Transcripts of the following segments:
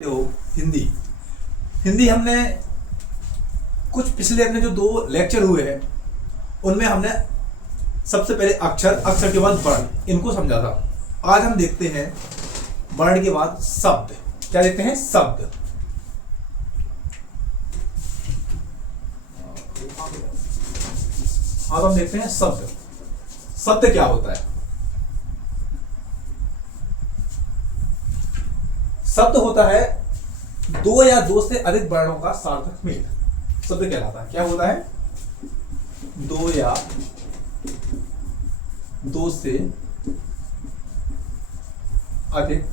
हो हिंदी। हिंदी हमने कुछ पिछले अपने जो 2 लेक्चर हुए हैं उनमें हमने सबसे पहले अक्षर, अक्षर के बाद वर्ण, इनको समझा था। आज हम देखते हैं वर्ण के बाद शब्द। क्या देखते हैं? शब्द। आज हम देखते हैं शब्द। शब्द क्या होता है? शब्द होता है दो या दो से अधिक वर्णों का सार्थक मेल। शब्द कहलाता है। क्या होता है? दो या दो से अधिक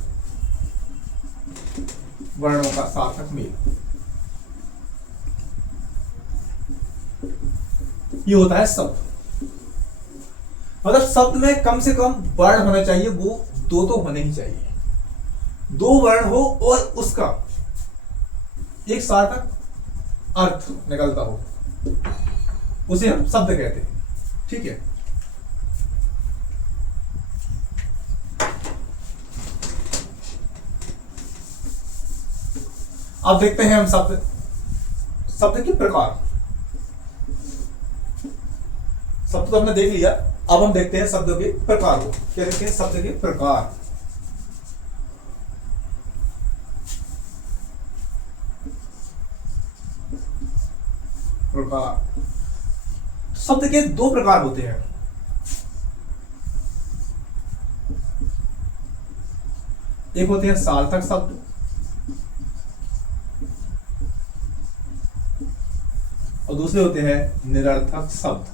वर्णों का सार्थक मेल, ये होता है शब्द। मतलब शब्द में कम से कम वर्ण होना चाहिए, वो दो तो होने ही चाहिए। दो वर्ण हो और उसका एक सार्थक अर्थ निकलता हो, उसे हम शब्द कहते हैं। ठीक है। अब देखते हैं हम शब्द, शब्द के प्रकार। शब्द तो हमने देख लिया, अब हम देखते हैं शब्दों के प्रकार को। क्या देखते हैं? शब्द के प्रकार। प्रकार। शब्द के दो प्रकार होते हैं। एक होते हैं सार्थक शब्द और दूसरे होते हैं निरर्थक शब्द।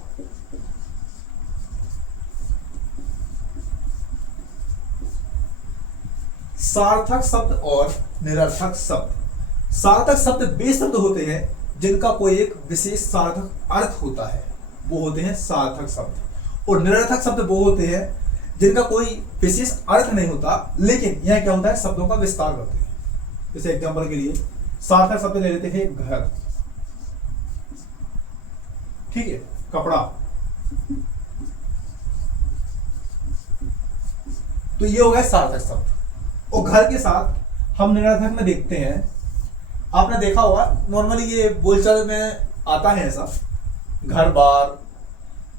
सार्थक शब्द और निरर्थक शब्द। सार्थक शब्द वे शब्द होते हैं जिनका कोई एक विशेष सार्थक अर्थ होता है, वो होते हैं सार्थक शब्द। और निरर्थक शब्द वो होते हैं जिनका कोई विशेष अर्थ नहीं होता, लेकिन यह क्या होता है? शब्दों का विस्तार करते हैं। जैसे एग्जांपल के लिए सार्थक शब्द ले लेते हैं घर, ठीक है, कपड़ा। तो ये हो गया सार्थक शब्द। और घर के साथ हम निरर्थक में देखते हैं, आपने देखा होगा नॉर्मली ये बोलचाल में आता है ऐसा, घर बार,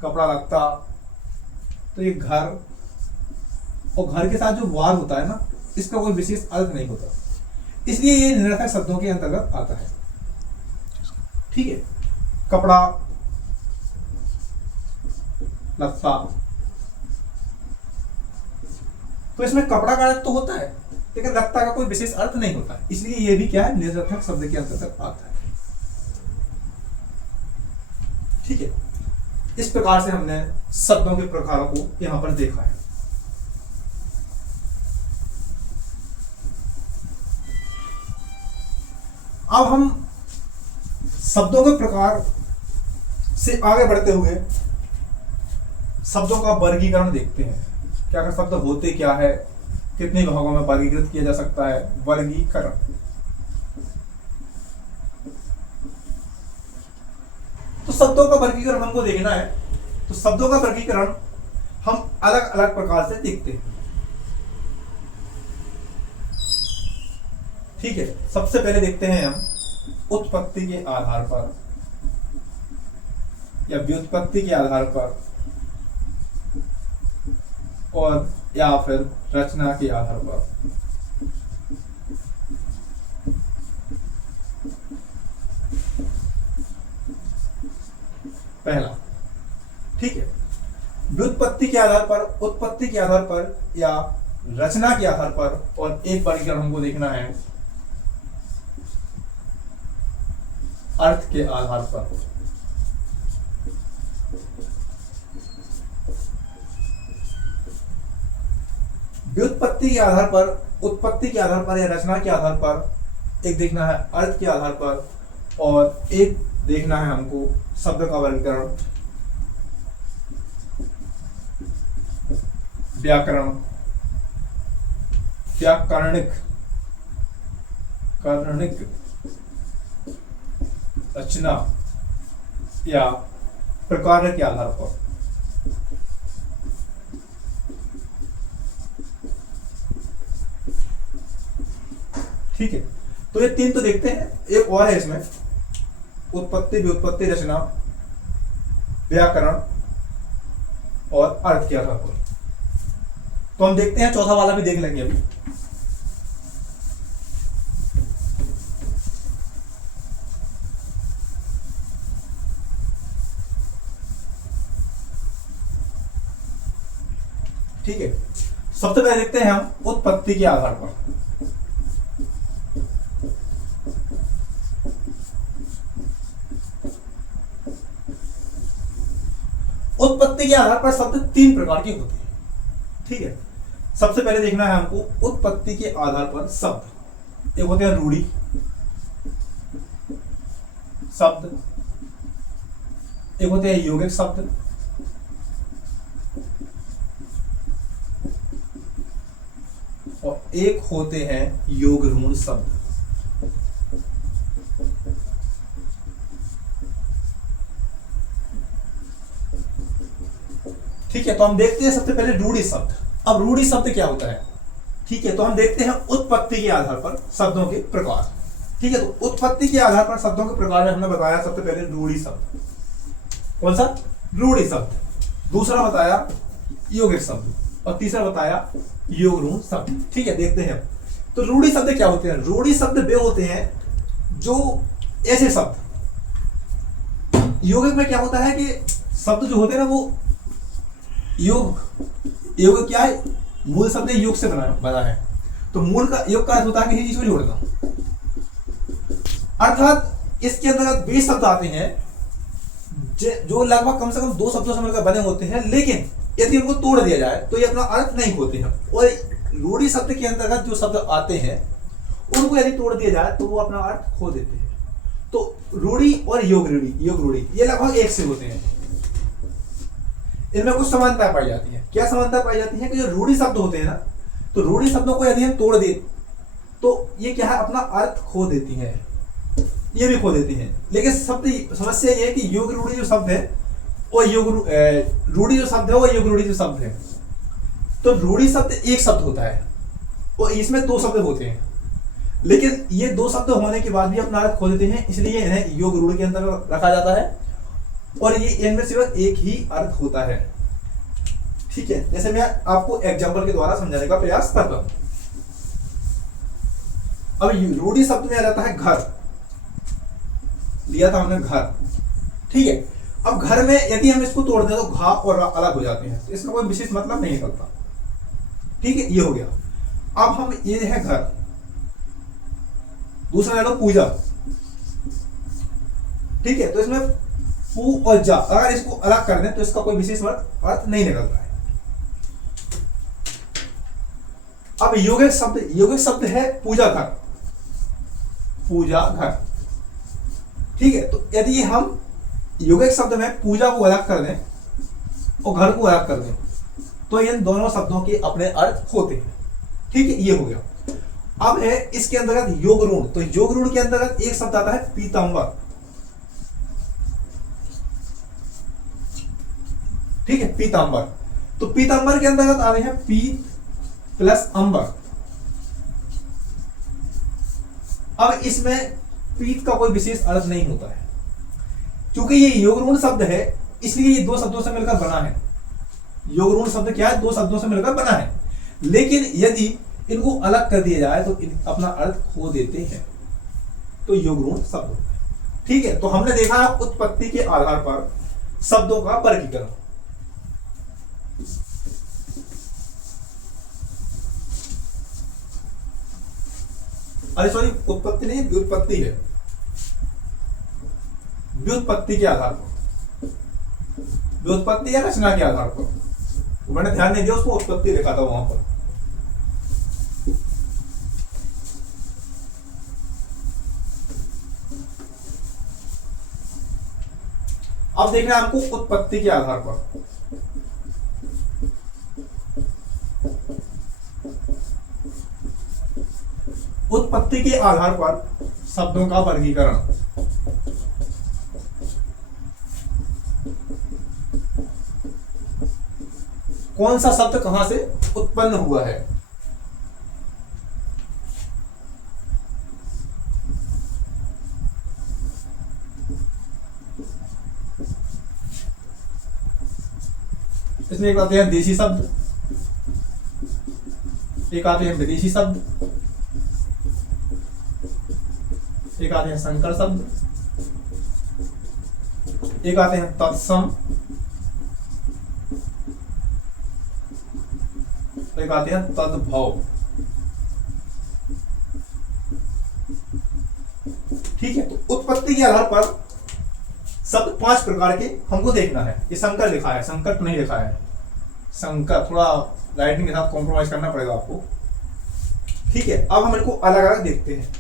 कपड़ा लगता। तो ये घर और घर के साथ जो वार होता है ना, इसका कोई विशेष अर्थ नहीं होता, इसलिए ये निरर्थक शब्दों के अंतर्गत आता है। ठीक है। कपड़ा, लगता, तो इसमें कपड़ा का अर्थ तो होता है, लेकिन लगता का कोई विशेष अर्थ नहीं होता, इसलिए यह भी क्या है? निरर्थक शब्द के अंतर्गत आता है। ठीक है। इस प्रकार से हमने शब्दों के प्रकारों को यहां पर देखा है। अब हम शब्दों के प्रकार से आगे बढ़ते हुए शब्दों का वर्गीकरण देखते हैं। क्या क्या शब्द होते क्या है, कितने भागों में वर्गीकृत किया जा सकता है। वर्गीकरण। तो शब्दों का वर्गीकरण हमको देखना है, तो शब्दों का वर्गीकरण हम अलग अलग प्रकार से देखते हैं। ठीक है। सबसे पहले देखते हैं हम उत्पत्ति के आधार पर या व्युत्पत्ति के आधार पर, और या फिर रचना के आधार पर। पहला, ठीक है, व्युत्पत्ति के आधार पर, उत्पत्ति के आधार पर या रचना के आधार पर। और एक वर्गीकरण हमको देखना है अर्थ के आधार पर। व्युत्पत्ति के आधार पर, उत्पत्ति के आधार पर या रचना के आधार पर एक देखना है अर्थ के आधार पर, और एक देखना है हमको शब्द का वर्गीकरण व्याकरण, व्याकरणिक, कर्णिक, रचना या प्रकार के आधार पर। ठीक है। तो ये 3 तो देखते हैं, एक और है इसमें, उत्पत्ति, व्युत्पत्ति, रचना, व्याकरण और अर्थ के आधार पर। तो हम देखते हैं, चौथा वाला भी देख लेंगे अभी। ठीक है, सबसे पहले देखते हैं हम उत्पत्ति के आधार पर। उत्पत्ति के आधार पर शब्द 3 प्रकार के होते हैं। ठीक है, सबसे पहले देखना है हमको उत्पत्ति के आधार पर शब्द। एक होते हैं रूढ़ि शब्द, एक होते हैं यौगिक शब्द, और एक होते हैं योग ऋण शब्द। ठीक है, तो हम देखते हैं सबसे पहले रूढ़ि शब्द। अब रूढ़ि शब्द क्या होता है? ठीक है, तो हम देखते हैं उत्पत्ति के आधार पर शब्दों के प्रकार। ठीक है, तो उत्पत्ति के आधार पर शब्दों के प्रकार में हमने बताया सबसे पहले रूढ़ि शब्द। कौन सा? रूढ़ि शब्द। दूसरा बताया यौगिक शब्द, और तीसरा बताया योग ऋण शब्द। ठीक है, देखते हैं। तो रूढ़ि शब्द क्या होते हैं? रूढ़ि शब्द वे होते हैं जो ऐसे शब्द, यौगिक में क्या होता है कि शब्द जो होते हैं ना वो योग क्या है? मूल शब्द योग से बना है। तो मूल का योग का अर्थ होता है किसी चीज को जोड़ना, अर्थात इसके अंतर्गत वे शब्द आते हैं जो लगभग कम से कम 2 शब्दों से मिलकर बने होते हैं, लेकिन यदि उनको तोड़ दिया जाए तो ये अपना अर्थ नहीं खोते हैं। और रूढ़ि शब्द के अंतर्गत जो शब्द आते हैं उनको यदि तोड़ दिया जाए तो वो अपना अर्थ खो देते हैं। तो रूढ़ि और योग रूढ़ि ये लगभग एक से होते हैं। इनमें कुछ समानता पाई जाती है। क्या समानता पाई जाती है? कि जो रूढ़ि शब्द होते हैं ना, तो रूढ़ि शब्दों को यदि हम तोड़ दें तो ये क्या है? अपना अर्थ खो देती है, ये भी खो देती हैं। लेकिन शब्द समस्या ये है कि योग रूढ़ि जो शब्द है और रूढ़ि जो शब्द है वो योग रूढ़ि जो शब्द है। तो रूढ़ि शब्द एक शब्द होता है और इसमें 2 शब्द होते हैं, लेकिन ये 2 शब्द होने के बाद भी अपना अर्थ खो देते हैं, इसलिए इन्हें योग रूढ़ि के अंदर रखा जाता है। और ये इनमें सिर्फ एक ही अर्थ होता है। ठीक है, जैसे मैं आपको एग्जाम्पल के द्वारा समझाने का प्रयास करता हूं। अब रूढ़ि शब्द में आ जाता है घर, लिया था हमने घर। ठीक है, अब घर में यदि हम इसको तोड़ दें तो घा और रा अलग हो जाते हैं, तो इसका कोई विशेष मतलब नहीं निकलता। ठीक है, ये हो गया। अब हम ये है घर, दूसरा ले लो पूजा। ठीक है, तो इसमें पू और जा, अगर इसको अलग कर दें तो इसका कोई विशेष अर्थ नहीं निकलता है। अब यौगिक शब्द है पूजा घर, पूजा घर। ठीक है, तो यदि हम यौगिक शब्द में पूजा को अलग कर दें और घर को अलग कर दें तो इन दोनों शब्दों के अपने अर्थ होते हैं। ठीक है, ये हो गया। अब है इसके अंतर्गत योग ऋण। तो योग ऋण के अंतर्गत एक शब्द आता है पीतांबर। ठीक है, पीतांबर। तो पीतांबर के अंतर्गत आ रहे हैं पीत प्लस अंबर। अब इसमें पीत का कोई विशेष अर्थ नहीं होता है, क्योंकि ये योग ऋण शब्द है, इसलिए ये 2 शब्दों से मिलकर बना है। योग ऋण शब्द क्या है? 2 शब्दों से मिलकर बना है, लेकिन यदि इनको अलग कर दिया जाए तो अपना अर्थ खो देते हैं, तो योग ऋण शब्द होता है। ठीक है, तो हमने देखा उत्पत्ति के आधार पर शब्दों का वर्गीकरण। अरे सॉरी, उत्पत्ति नहीं, व्युत्पत्ति है। व्युत्पत्ति के आधार पर, व्युत्पत्ति या रचना के आधार पर, मैंने ध्यान नहीं दिया, उसको उत्पत्ति लिखा था वहां पर। अब देखना है हमको उत्पत्ति के आधार पर। उत्पत्ति के आधार पर शब्दों का वर्गीकरण। कौन सा शब्द कहां से उत्पन्न हुआ है? इसमें एक आते हैं देशी शब्द, एक आते हैं विदेशी शब्द, एक आते हैं संकर शब्द, एक आते हैं तत्सम, एक आते हैं तद्भव। ठीक है, तो उत्पत्ति के आधार पर शब्द 5 प्रकार के हमको देखना है। ये संकर लिखा है, संकर तो नहीं लिखा है, संकर थोड़ा राइटिंग के साथ कॉम्प्रोमाइज करना पड़ेगा आपको। ठीक है, अब हम इनको अलग अलग देखते हैं।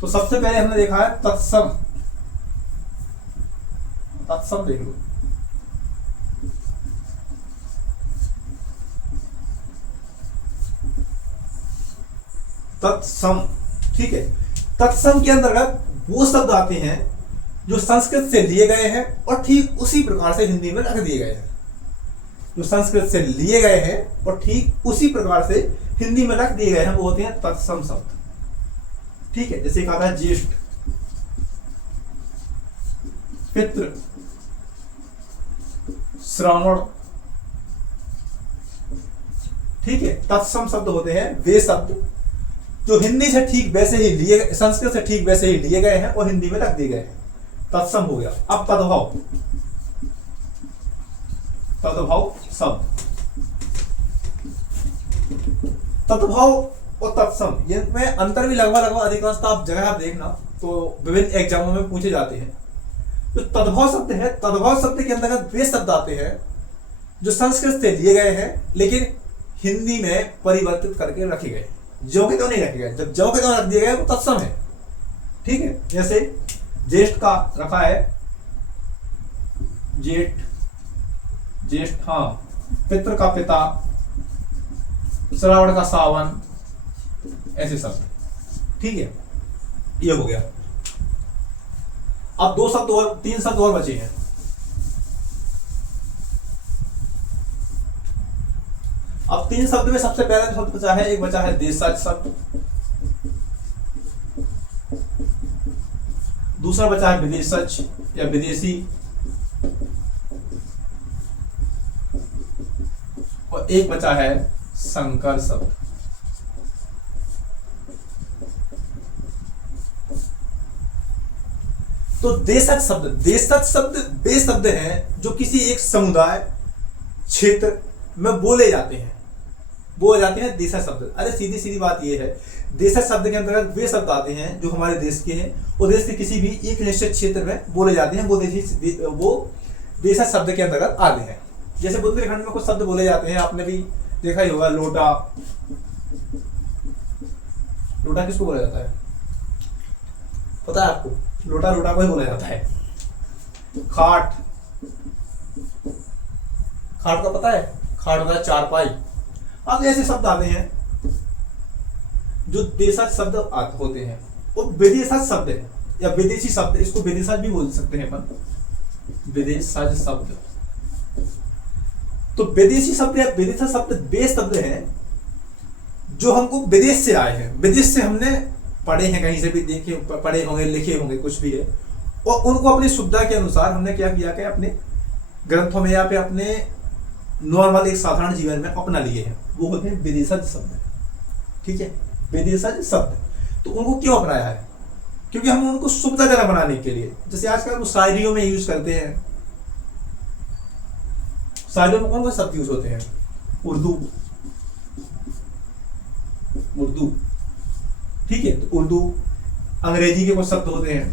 तो सबसे पहले हमने देखा है तत्सम। तत्सम देख लो। तत्सम, ठीक है। तत्सम के अंतर्गत वो शब्द आते हैं जो संस्कृत से लिए गए हैं और ठीक उसी प्रकार से हिंदी में रख दिए गए हैं। जो संस्कृत से लिए गए हैं और ठीक उसी प्रकार से हिंदी में रख दिए गए हैं वो होते हैं तत्सम शब्द। ठीक है, जैसे कहा था ज्येष्ठ, पितृ, श्रावण। ठीक है, तत्सम शब्द होते हैं वे शब्द जो हिंदी से ठीक वैसे ही लिए, संस्कृत से ठीक वैसे ही लिए गए हैं और हिंदी में रख दिए गए हैं। तत्सम हो गया। अब तद्भव, तद्भव शब्द, तद्भव और तत्सम ये में अंतर भी लगभग अधिकांशतः आप जगह आप देखना तो विभिन्न एग्जामों में पूछे जाते हैं। जो तद्भव शब्द है, तद्भव शब्द के अंतर्गत वे शब्द आते हैं जो संस्कृत से लिए गए हैं लेकिन हिंदी में परिवर्तित करके रखे गए। जो के तो नहीं रखे गए, जब जो के तो रख दिए गए वो तत्सम है। ठीक है, जैसे ज्येष्ठ का रखा है जेठ, ज्येष्ठ, हाँ, पितृ का पिता, श्रावण का सावन, ऐसे शब्द। ठीक है, ये हो गया। अब 2 शब्द और 3 शब्द और बचे हैं। अब 3 शब्द में सबसे पहला शब्द बचा है, एक बचा है देशज शब्द, दूसरा बचा है विदेशज या विदेशी, और एक बचा है संकर शब्द। तो देशज शब्द, देशज शब्द वे शब्द हैं जो किसी एक समुदाय क्षेत्र में बोले जाते हैं, बोले जाते हैं देशज शब्द। अरे सीधी सीधी बात ये है, देशज शब्द के अंतर्गत वे शब्द आते हैं जो हमारे देश के हैं और देश के किसी भी एक निश्चित क्षेत्र में बोले जाते हैं, वो देशज शब्द के अंतर्गत आते हैं। जैसे बुंदेलखंड में कुछ शब्द बोले जाते हैं, आपने भी देखा ही होगा, लोटा। लोटा किसको बोला जाता है पता है आपको? लोटा लोटा को ही बोला जाता है। खाट, खाट का पता है? खाट होता है चारपाई। अब ऐसे शब्द आते हैं जो देशज शब्द होते हैं, वो विदेशज शब्द है या विदेशी शब्द, इसको विदेशज भी बोल सकते हैं अपन, विदेशज शब्द। तो विदेशी शब्द या विदेशज शब्द वे शब्द हैं जो हमको विदेश से आए हैं, विदेश से हमने पढ़े हैं, कहीं से भी देखे पढ़े होंगे, लिखे होंगे, कुछ भी है, और उनको अपनी सुविधा के अनुसार हमने क्या किया कि अपने ग्रंथों में या फिर अपने नॉर्मल एक साधारण जीवन में अपना लिए हैं, वो होते हैं विदेशज शब्द। ठीक है, विदेशज शब्द। तो उनको क्यों अपनाया है? क्योंकि हम उनको सुविधाजनक बनाने के लिए, जैसे आजकल वो शायरियों में यूज करते हैं। शायरियों में कौन कौन शब्द यूज होते हैं? उर्दू, उर्दू। ठीक है, तो उर्दू, अंग्रेजी के कुछ शब्द होते हैं।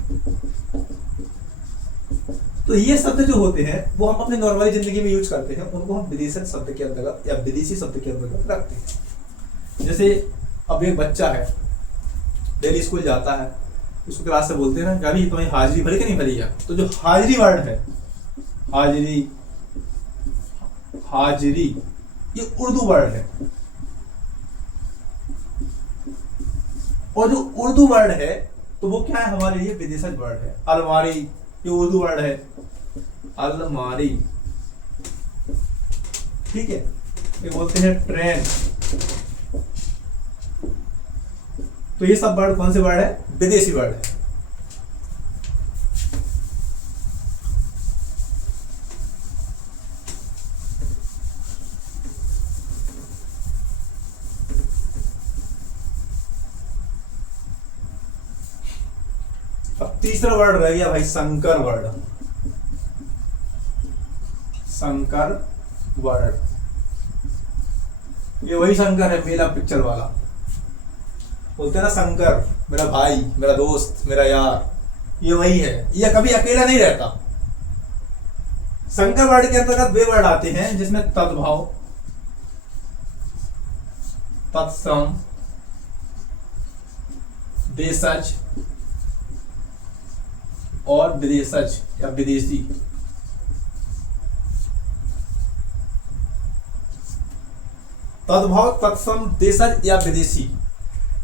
तो ये शब्द जो होते हैं वो हम अपनी नॉर्मली जिंदगी में यूज करते हैं, उनको हम विदेशज शब्द के अंतर्गत या विदेशी शब्द के अंतर्गत रखते हैं। जैसे अब एक बच्चा है, डेली स्कूल जाता है, उसको क्लास से बोलते हैं ना, अभी तुम्हें हाजिरी भरी कि नहीं भरी है? तो जो हाजिरी वर्ड है, हाजिरी, हाजिरी, ये उर्दू वर्ड है। और जो उर्दू वर्ड है तो वो क्या है हमारे लिए? विदेशज वर्ड है। अलमारी, ये उर्दू वर्ड है, अलमारी। ठीक है, ये बोलते हैं ट्रेन, तो ये सब वर्ड कौन से वर्ड है? विदेशी वर्ड है। अब तीसरा वर्ड रह गया भाई संकर वर्ड। संकर वर्ड, ये वही शंकर है मेरा पिक्चर वाला, बोलते हैं ना शंकर, मेरा भाई, मेरा दोस्त, मेरा यार, ये वही है। ये कभी अकेला नहीं रहता। संकर वर्ड के अंतर्गत वे वर्ड आते हैं जिसमें तद्भाव, तत्सम, देशज और विदेशज या विदेशी। तद्भाव, तत्सम, देशज या विदेशी,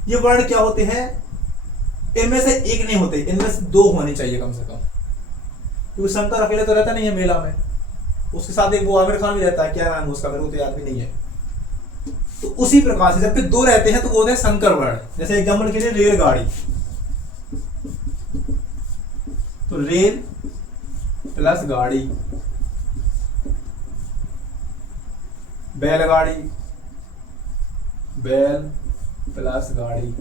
ये वर्ड क्या होते हैं? इनमें से एक नहीं होते, इनमें से दो होने चाहिए कम से कम, क्योंकि शंकर अकेले तो रहता नहीं है मेला में, उसके साथ एक वो आमिर खान भी रहता है, क्या नाम है उसका मेरे को तो याद भी नहीं है। तो उसी प्रकार से जबकि दो रहते हैं तो वो होते हैं संकर वर्ड। जैसे एग्जाम्पल के लिए रेलगाड़ी, तो रेल प्लस गाड़ी, बैलगाड़ी, बैल प्लस गाड़ी।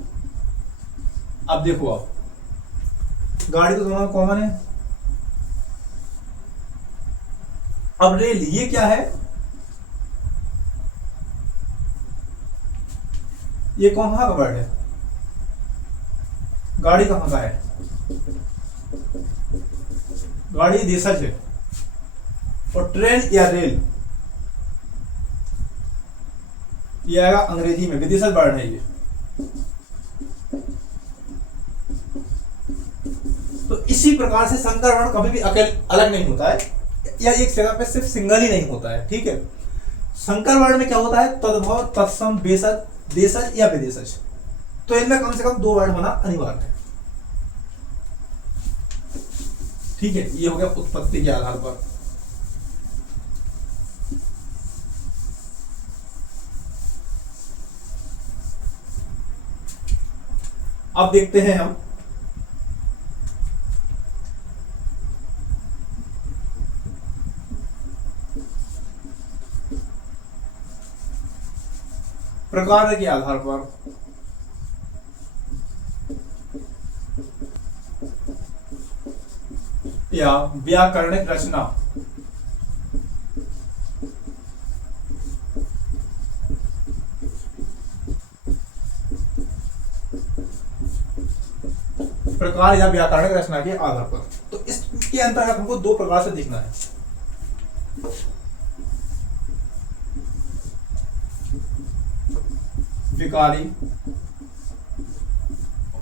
अब देखो, आप गाड़ी तो दोनों कॉमन है। अब रेल, ये क्या है? ये कहां का वर्ड है? गाड़ी कहां का है? गाड़ी देशज है। और ट्रेन या रेल, ये आएगा अंग्रेजी में, विदेशज वर्ड है ये। तो इसी प्रकार से संकर वर्ण कभी भी अकेले अलग नहीं होता है, या एक जगह पे सिर्फ सिंगल ही नहीं होता है, ठीक है। संकर वर्ण में क्या होता है? तद्भव, तत्सम, बेशज, देशज या विदेशज। तो इनमें कम से कम दो वर्ड होना अनिवार्य है, ठीक है। ये हो गया उत्पत्ति के आधार पर। अब देखते हैं हम प्रकार के आधार पर या व्याकरणिक रचना। प्रकार या व्याकरणिक रचना के आधार पर, तो इसके अंतर्गत हमको दो प्रकार से देखना है। विकारी,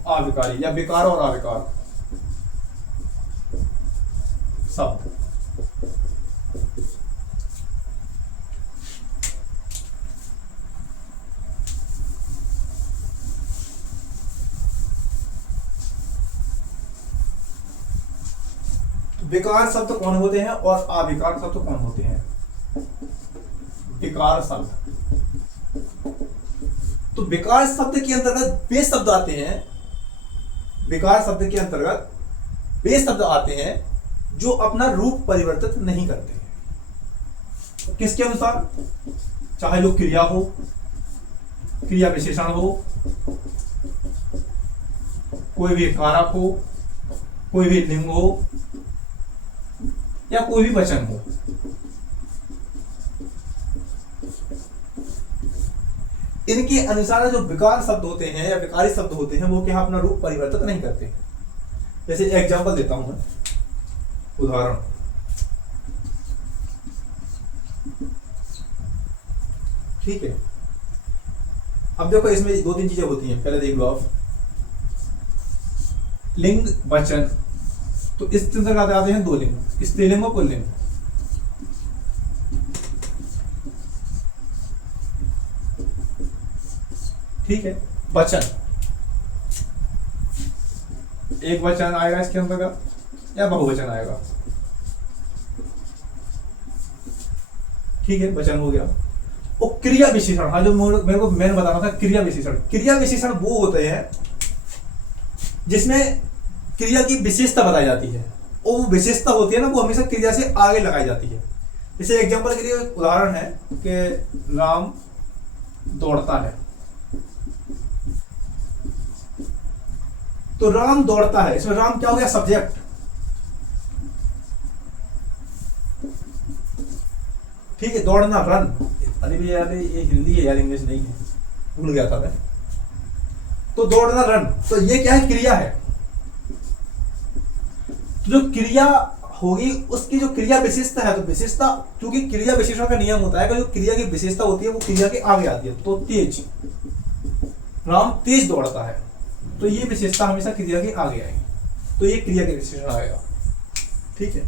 अविकारी, या विकार और अविकार शब्द। विकार शब्द कौन होते हैं और अविकार शब्द कौन होते हैं? विकार शब्द, तो विकार शब्द के अंतर्गत वे शब्द आते हैं, विकार शब्द के अंतर्गत वे शब्द आते हैं जो अपना रूप परिवर्तित नहीं करते हैं। किसके अनुसार? चाहे वो क्रिया हो, क्रिया विशेषण हो, कोई भी कारक हो, कोई भी लिंग हो, या कोई भी वचन हो। इनके अनुसार जो विकार शब्द होते हैं या विकारी शब्द होते हैं वो क्या अपना रूप परिवर्तित नहीं करते। जैसे एग्जांपल देता हूं मैं, उदाहरण, ठीक है। अब देखो इसमें दो तीन चीजें होती हैं, पहले देख लो आप। लिंग, वचन, तो इस अंतर्गत आते हैं दो लिंग, स्त्रीलिंग और पुल्लिंग। ठीक है। वचन, एक वचन आएगा इसके अंतर्गत या बहुवचन आएगा, ठीक है, वचन हो गया। और क्रिया विशेषण, हाँ जो मेरे को मेन बताना था, क्रिया विशेषण। क्रिया विशेषण वो होते हैं जिसमें क्रिया की विशेषता बताई जाती है, और वो विशेषता होती है ना, वो हमेशा क्रिया से आगे लगाई जाती है। जैसे एग्जांपल के लिए उदाहरण है कि राम दौड़ता है, तो राम दौड़ता है, इसमें राम क्या हो गया? सब्जेक्ट। ठीक है, दौड़ना रन। अरे भैया यार ये हिंदी है यार, इंग्लिश नहीं है, भूल गया था मैं। तो दौड़ना रन, तो ये क्या है? क्रिया है। जो क्रिया होगी उसकी जो क्रिया विशेषता है, तो विशेषता, क्योंकि क्रिया विशेषण का नियम होता है कि जो क्रिया की विशेषता होती है वो क्रिया के आगे आती है। तो तेज, राम तेज दौड़ता है, तो ये विशेषता हमेशा क्रिया के आगे आएगी, तो ये क्रिया के विशेषण आएगा। ठीक है,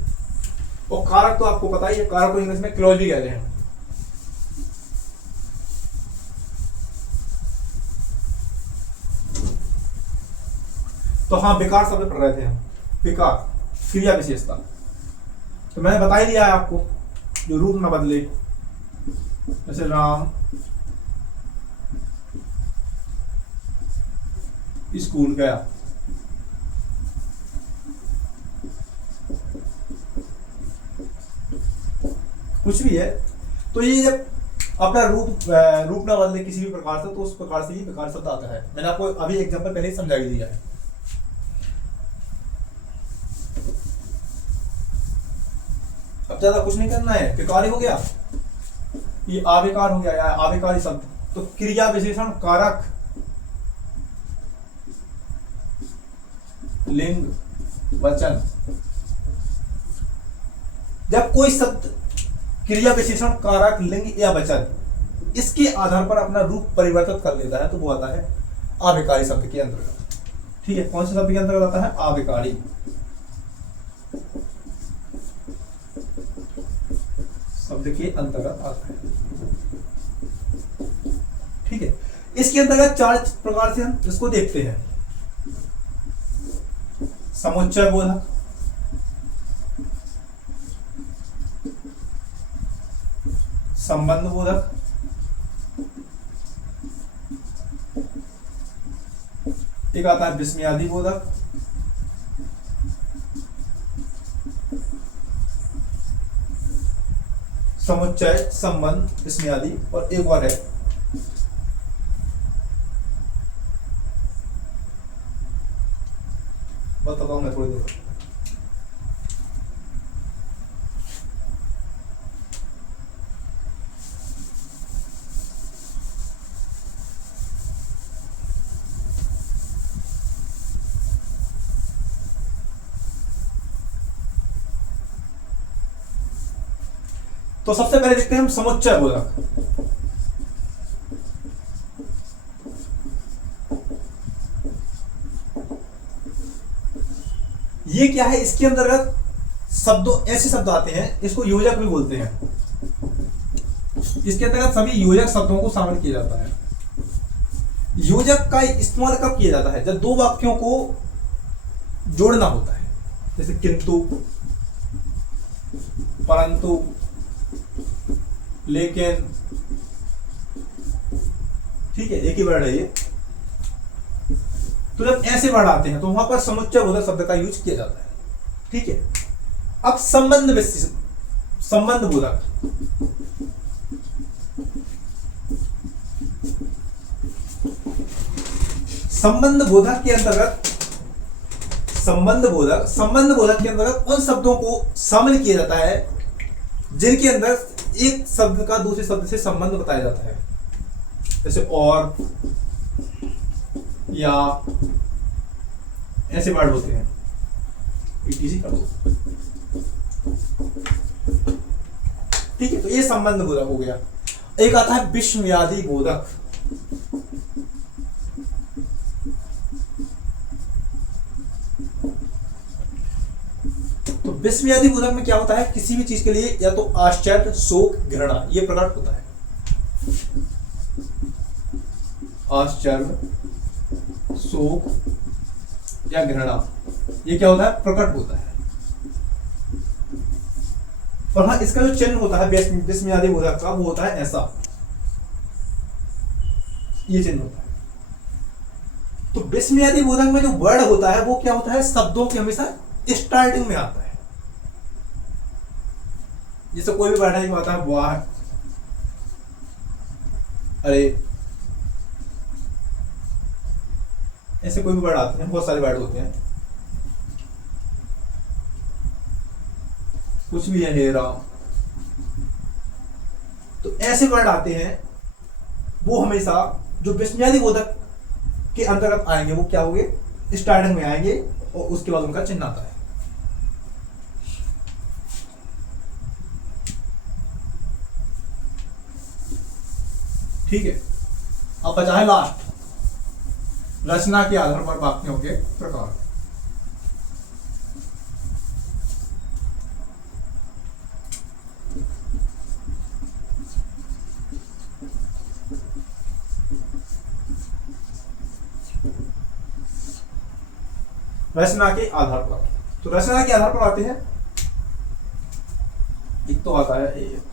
और कारक तो आपको पता ही है, कारक को इंग्लिश में क्लॉज भी कहते हैं। तो हाँ, विकार शब्द पढ़ रहे थे हम, विकार क्रिया विशेषता। तो मैंने बता ही दिया है आपको, जो रूप ना बदले, जैसे राम स्कूल गया, कुछ भी है। तो ये जब अपना रूप ना बदले किसी भी प्रकार से, तो उस प्रकार से ही विकार शब्द आता है। मैंने आपको अभी एग्जांपल पहले ही समझा ही दिया है। अब ज्यादा कुछ नहीं करना है, विकारी हो गया, ये आविकार हो गया या आविकारी शब्द। तो क्रिया विशेषण कारक लिंग वचन, जब कोई शब्द क्रिया विशेषण कारक लिंग या वचन इसके आधार पर अपना रूप परिवर्तित कर लेता है, तो वो आता है आविकारी शब्द के अंतर्गत। ठीक है, कौन से शब्द के अंतर्गत आता है? आविकारी शब्द के अंतर्गत आता है। ठीक है, इसके अंतर्गत चार प्रकार से हम इसको देखते हैं। समुच्चय बोधक, संबंध बोधक, एक आता है विस्मयादि बोधक, समुच्चय, संबंध, विस्मयादि, और एक और है बताता हूं मैं थोड़ी देर। तो सबसे पहले देखते हैं हम समुच्चय बोधक। ये क्या है? इसके अंतर्गत शब्दों, ऐसे शब्द आते हैं, इसको योजक भी बोलते हैं। इसके अंतर्गत सभी योजक शब्दों को शामिल किया जाता है। योजक का इस्तेमाल कब किया जाता है? जब दो वाक्यों को जोड़ना होता है, जैसे किंतु, परंतु, लेकिन। ठीक है, एक ही वर्ड है ये। तो जब ऐसे वर्ड आते हैं तो वहां पर समुच्चय बोधक शब्द का यूज किया जाता है। ठीक है, अब संबंध बोधक, संबंध बोधक के अंतर्गत, संबंध बोधक के अंतर्गत उन शब्दों को शामिल किया जाता है जिनके अंदर एक शब्द का दूसरे शब्द से संबंध बताया जाता है, जैसे और, या, ऐसे वर्ड होते हैं। इजी कर दो। ठीक है, तो ये संबंध बोधक हो गया। एक आता है विस्मयादि बोधक। तो विस्मयादि बोधक में क्या होता है? किसी भी चीज के लिए या तो आश्चर्य, शोक, घृणा ये प्रकट होता है। आश्चर्य, शोक या घृणा ये क्या होता है? प्रकट होता है। और हाँ, इसका जो चिन्ह होता है विस्मयादि बोधक का, वो होता है ऐसा, ये चिन्ह होता है। तो विस्मयादि बोधक में जो वर्ड होता है वो क्या होता है, शब्दों के हमेशा स्टार्टिंग में आता है। जैसे कोई भी वर्ड है जो आता है वाह, अरे, ऐसे कोई भी वर्ड आते हैं, बहुत सारे वर्ड होते हैं, कुछ भी है, हेरा, तो ऐसे वर्ड आते हैं, वो हमेशा जो विस्मयादि बोधक के अंतर्गत आएंगे वो क्या होंगे, स्टार्टिंग में आएंगे और उसके बाद उनका चिन्ह आता है। ठीक है। अब बचा है लास्ट, रचना के आधार पर वाक्यों के प्रकार। रचना के आधार पर, तो रचना के आधार पर आते हैं, एक तो आता है एक,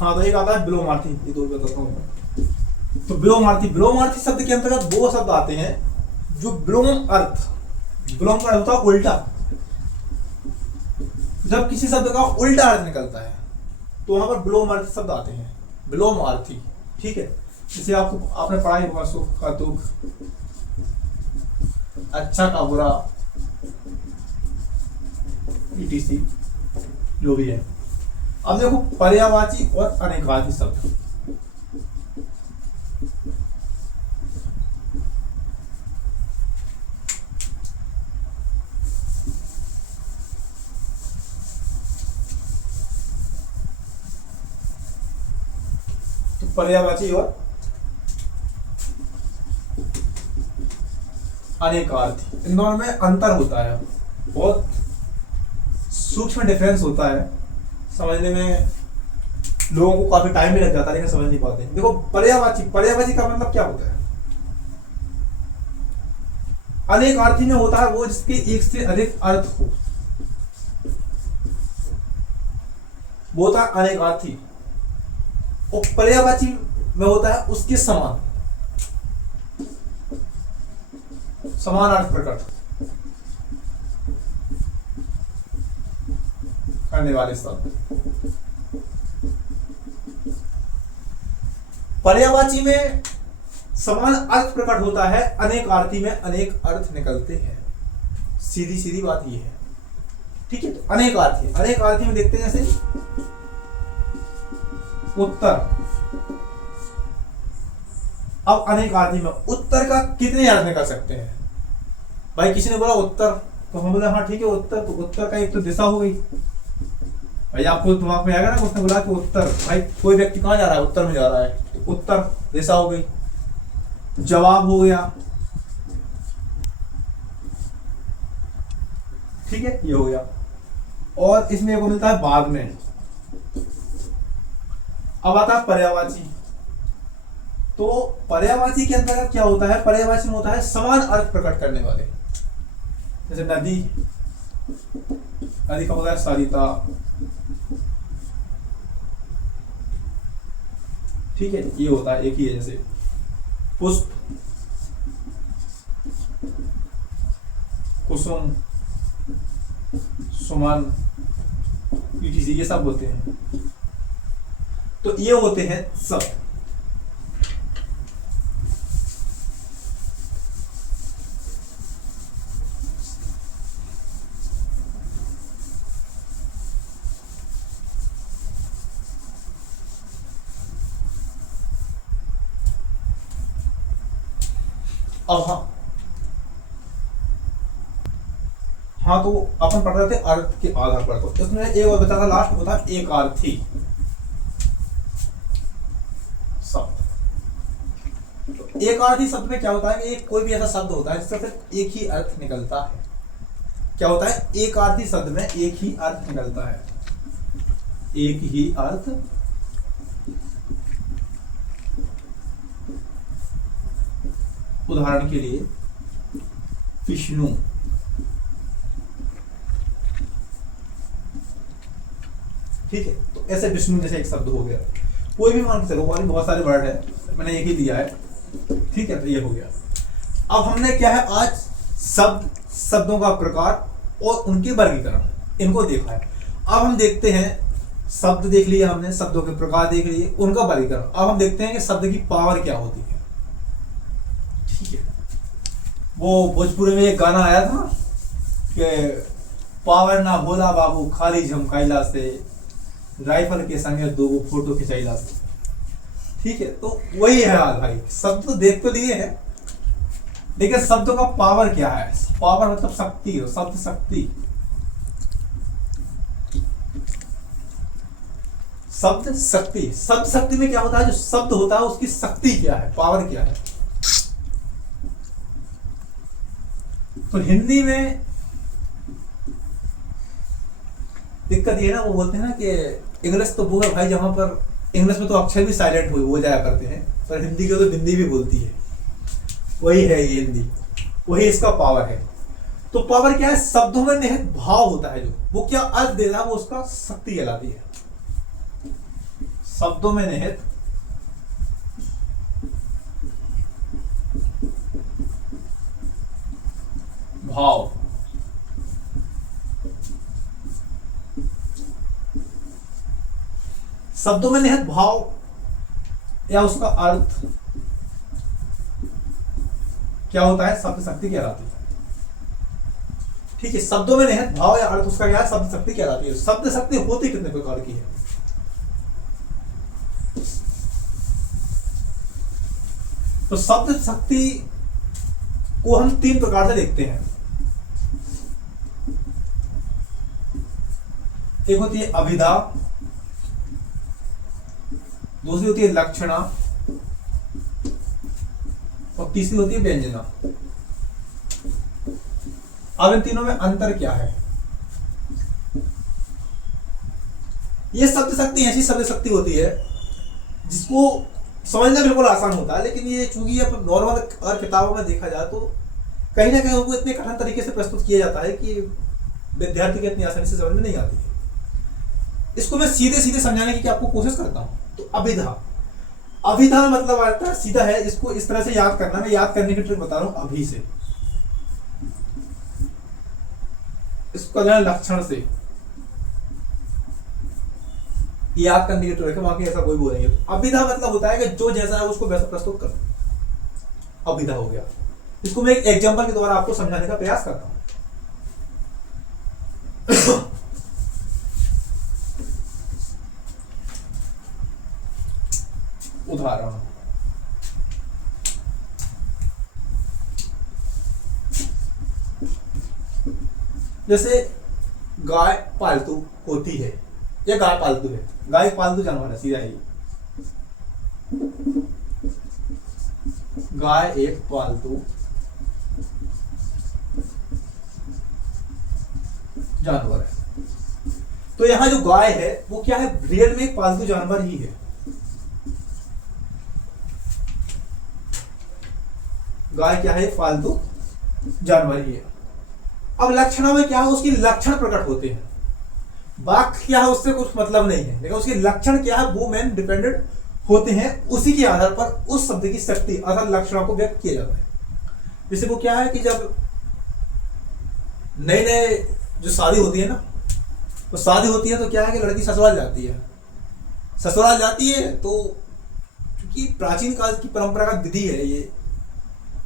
हाँ तो एक आता है विलोमार्थी, ये दो बताता हूँ। तो विलोमार्थी, विलोमार्थी शब्द के अंतर्गत वो शब्द आते हैं जो विलोम अर्थ, विलोम का अर्थ होता है उल्टा, जब किसी शब्द का उल्टा अर्थ निकलता है तो वहां पर विलोमार्थी शब्द आते हैं, विलोमार्थी। ठीक है। जैसे आपको आपने पढ़ाई होगा सुख का दुख, अच्छा का बुरा, etc जो भी है। अब देखो पर्यायवाची और अनेकवाची शब्द, तो पर्यायवाची और अनेकार्थी, इन दोनों में अंतर होता है, बहुत सूक्ष्म डिफरेंस होता है, समझने में लोगों को काफी टाइम भी लग जाता है लेकिन समझ नहीं पाते। देखो पर्यायवाची, पर्यायवाची का मतलब क्या होता है, अनेकार्थी में होता है वो जिसके एक से अधिक अर्थ हो, वो होता है अनेकार्थी। और पर्यायवाची में होता है उसके समान, समान अर्थ प्रकट करने वाले शब्द। पर्यायवाची में समान अर्थ प्रकट होता है, अनेकार्थी में अनेक अर्थ निकलते हैं, सीधी सीधी बात यह है। ठीक है। तो अनेकार्थी, अनेकार्थी में देखते हैं जैसे उत्तर। अब अनेकार्थी में उत्तर का कितने अर्थ निकल सकते हैं, भाई किसी ने बोला उत्तर तो हम बोले हाँ ठीक है उत्तर, तो उत्तर का एक तो दिशा हो गई, भाई आपको दिमाग में आएगा ना, उसने बोला कि उत्तर, भाई कोई व्यक्ति कहाँ जा रहा है, उत्तर में जा रहा है, तो उत्तर दिशा हो गई, जवाब हो गया। ठीक है, ये हो गया। और इसमें एक मिलता है बाद में। अब आता है पर्यायवाची। तो पर्यायवाची के अंतर्गत क्या होता है, पर्यायवाची में होता है समान अर्थ प्रकट करने वाले, जैसे नदी, नदी का होता है सरिता। ठीक है, ये होता है एक ही है, जैसे पुष्प, कुसुम, सुमन, etc ये सब होते हैं। तो ये होते हैं सब। अब हाँ तो अपन पढ़ रहे थे अर्थ के आधार पर, तो इसमें एक और बचा था लास्ट, वो था एक अर्थी शब्द। एकार्थी शब्द में क्या होता है, एक कोई भी ऐसा शब्द होता है जिसका सिर्फ एक ही अर्थ निकलता है। क्या होता है, एकार्थी शब्द में एक ही अर्थ निकलता है, एक ही अर्थ। उदाहरण के लिए विष्णु, ठीक है, तो ऐसे विष्णु जैसे एक शब्द हो गया। कोई भी मान के चलो, और भी बहुत सारे वर्ड है, मैंने एक ही दिया है, ठीक है, तो ये हो गया। अब हमने क्या है, आज शब्दों का प्रकार और उनके वर्गीकरण, इनको देखा है। अब हम देखते हैं, शब्द देख लिए हमने, शब्दों के प्रकार देख लिए, उनका वर्गीकरण। अब हम देखते हैं कि शब्द की पावर क्या होती है, ठीक है। वो भोजपुरी में एक गाना आया था कि पावर ना भोला बाबू खाली झमकाइला से, राइफल के संगे दो फोटो खिंचाइला से, ठीक है। तो वही है आज भाई, शब्द तो देख तो लिए हैं, लेकिन शब्दों का पावर क्या है। पावर मतलब शक्ति हो, शब्द शक्ति। शब्द शक्ति, शब्द शक्ति में क्या होता है, जो शब्द होता है उसकी शक्ति क्या है, पावर क्या है। तो हिंदी में दिक्कत ये है ना, वो बोलते हैं ना कि इंग्लिश तो वो है भाई जहां पर इंग्लिश में तो अक्षर भी साइलेंट हो जाया करते हैं, पर हिंदी को तो बिंदी भी बोलती है। वही है ये हिंदी, वही इसका पावर है। तो पावर क्या है, शब्दों में निहित भाव होता है, जो वो क्या अर्थ देना है, वो उसका शक्ति कहलाती है। शब्दों में निहित भाव, शब्दों में निहित भाव या उसका अर्थ क्या होता है, शब्द शक्ति कहलाती है, ठीक है। शब्दों में निहित भाव या अर्थ उसका क्या है, शब्द शक्ति कहलाती है। शब्द शक्ति होती कितने प्रकार की है, तो शब्द शक्ति को हम तीन प्रकार से देखते हैं। एक होती है अभिधा, दूसरी होती है लक्षणा, और तीसरी होती है व्यंजना। अब इन तीनों में अंतर क्या है। ये शब्द शक्ति ऐसी शब्द शक्ति होती है जिसको समझना बिल्कुल आसान होता है, लेकिन ये चूंकि ये नॉर्मल और किताबों में देखा जाए तो कहीं ना कहीं उनको इतने कठिन तरीके से प्रस्तुत किया जाता है कि विद्यार्थी को इतनी आसानी से समझ में नहीं आती है। इसको मैं सीधे सीधे समझाने की आपको कोशिश करता हूं। तो अभिधा, अभिधा मतलब आता है सीधा है, इसको इस तरह से याद करना। मैं याद करने की ट्रिक बता रहा हूं, अभी से, इसको लक्षण से याद करने की ट्रिक है, बाकी ऐसा कोई बोलेंगे। अभिधा मतलब होता है कि जो जैसा है उसको वैसा प्रस्तुत कर, अभिधा हो गया। इसको मैं एक एग्जांपल के द्वारा आपको समझाने का प्रयास करता हूं। उदाहरण, जैसे गाय पालतू होती है, या गाय पालतू है, गाय एक पालतू जानवर है, सीधा ही गाय एक पालतू जानवर है। तो यहां जो गाय है वो क्या है, रियल में एक पालतू जानवर ही है। गाय क्या है, पालतू जानवर ही है। अब लक्षणों में क्या है, उसकी लक्षण प्रकट होते हैं। वाक्य क्या है उससे कुछ मतलब नहीं है, लेकिन उसके लक्षण क्या है वो मेन डिपेंडेंट होते हैं। उसी के आधार पर उस शब्द की शक्ति अर्थात लक्षणों को व्यक्त किया जाता है। जैसे वो क्या है कि जब नए नए जो शादी होती है ना, तो शादी होती है तो क्या है कि लड़की ससुराल जाती है। ससुराल जाती है तो क्योंकि प्राचीन काल की परंपरागत विधि है ये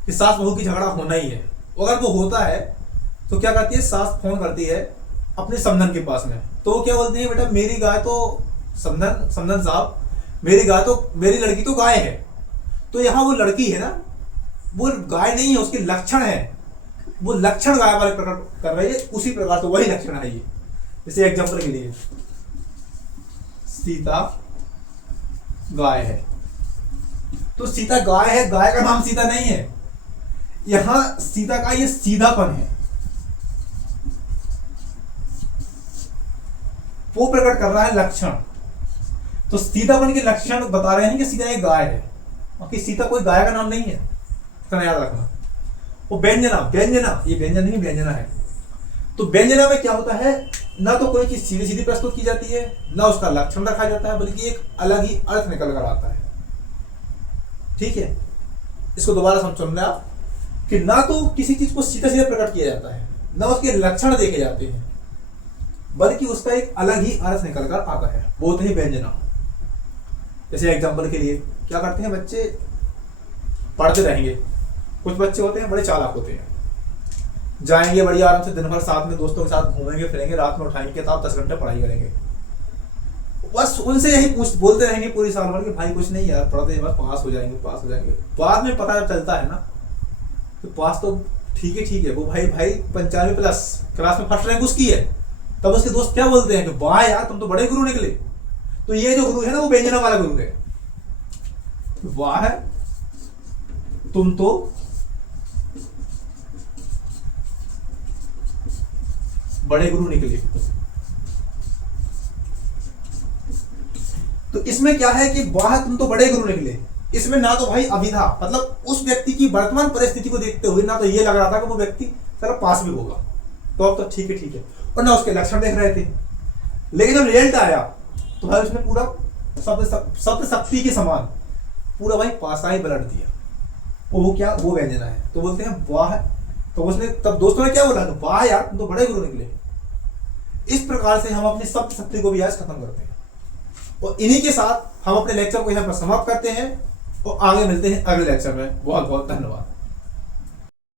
कि सास बहू की झगड़ा होना ही है। अगर वो होता है तो क्या करती है, सास फोन करती है अपने समधन के पास में, तो वो क्या बोलती है, बेटा मेरी गाय तो समधन साहब मेरी गाय तो, मेरी लड़की तो गाय है। तो यहाँ वो लड़की है ना, वो गाय नहीं है, उसके लक्षण है, वो लक्षण गाय वाले प्रकट कर रही है। उसी प्रकार से वही लक्षण है ये। जैसे एग्जांपल के लिए सीता गाय है, तो सीता गाय है, गाय का नाम सीता नहीं है। यहां सीता का ये सीधापन है, वो प्रकट कर रहा है लक्षण। तो सीतापन के लक्षण बता रहे हैं कि सीता एक गाय है, और कि सीता कोई गाय का नाम नहीं है, इतना याद रखना। वो व्यंजना, व्यंजना ये व्यंजन नहीं, व्यंजना है। तो व्यंजना में क्या होता है, ना तो कोई चीज सीधी सीधी प्रस्तुत की जाती है, ना उसका लक्षण रखा जाता है, बल्कि एक अलग ही अर्थ निकल कर आता है। ठीक है, इसको दोबारा समझना आप कि ना तो किसी चीज को सीधा सीधा प्रकट किया जाता है, ना उसके लक्षण देखे जाते हैं, बल्कि उसका एक अलग ही अर्थ निकल कर आता है, वो होते हैं व्यंजना। जैसे एग्जाम्पल के लिए क्या करते हैं बच्चे, पढ़ते रहेंगे, कुछ बच्चे होते हैं बड़े चालाक होते हैं, जाएंगे बढ़िया आराम से दिन भर साथ में दोस्तों के साथ घूमेंगे फिरेंगे, रात में उठाएंगे किताब 10 घंटे पढ़ाई करेंगे, बस उनसे यही बोलते रहेंगे पूरी साल भर कि भाई कुछ नहीं यार पढ़ते बस पास हो जाएंगे, पास हो जाएंगे। बाद में पता चलता है ना तो पास तो ठीक है वो भाई 95+ क्लास में फर्स्ट रैंक उसकी है, तब उसके दोस्त क्या बोलते हैं कि वाह यार तुम तो बड़े गुरु निकले। तो ये जो गुरु है ना वो व्यंजना वाला गुरु है, वाह तुम तो बड़े गुरु निकले। तो इसमें क्या है कि वाह तुम तो बड़े गुरु निकले, इसमें ना तो भाई अभिधा मतलब उस व्यक्ति की वर्तमान परिस्थिति को देखते हुए ना तो ये लग रहा था कि वो व्यक्ति सारा पास भी होगा, तो अब तो ठीक है, और ना उसके लक्षण देख रहे थे। लेकिन जब रिजल्ट आया तो भाई उसने पूरा शब्द शक्ति के समान पूरा भाई पासा ही पलट दिया। वो क्या, वो व्यंजना है। तो बोलते हैं वाह, तो उसने तब दोस्तों ने क्या बोला, वाह यार तुम तो बड़े गुरु निकले। इस प्रकार से हम अपनी शब्द शक्ति को भी आज खत्म करते हैं, और इन्हीं के साथ हम अपने लेक्चर को यहाँ पर समाप्त करते हैं, और आगे मिलते हैं अगले लेक्चर में। बहुत बहुत धन्यवाद।